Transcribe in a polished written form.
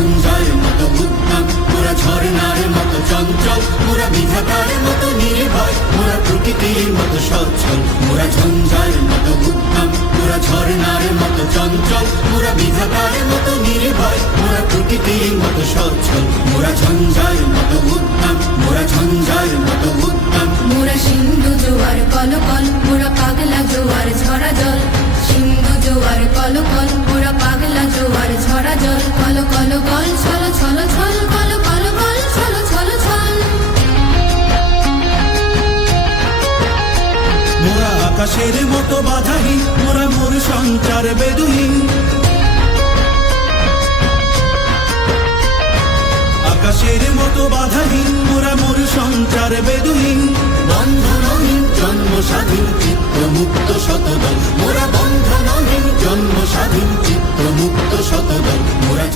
ঝঞ্ঝার মতো উদ্দাম, মোরা ঝর্ণার মতো চঞ্চল, মোরা বিধাতার মতো নির্ভয়, মোরা প্রকৃতির মতো সচ্ছল। মোরা ঝঞ্ঝার মতো উদ্দাম, মোরা ঝর্ণার মতো চঞ্চল, মোরা বিধাতার মতো নির্ভয়, মোরা প্রকৃতির মতো সচ্ছল। মোরা ঝঞ্ঝার মতো উদ্দাম, মোরা ঝঞ্ঝার মতো উদ্দাম। মোরা সিন্ধু জোয়ার কলকল, মোরা পাগলা জোয়ার ঝরা জল। সিন্ধু জোয়ার কলকল, মোরা পাগলা জোয়ার ঝরা জল। কল কল কল ছল ছল ছল, কল কল কল ছল ছল ছল। মোরা আকাশের মতো বাধাহীন, মোরা মোর সঞ্চার বেদুহীন। আকাশের মতো বাধাহীন, মোরা মোর সঞ্চার বেদুহীন। বন্ধনহীন জন্ম স্বাধীন, চিত্ত মুক্ত শতদল। মোরা বন্ধনহীন জন্ম স্বাধীন, চিত্ত মুক্ত শতদল। মোরা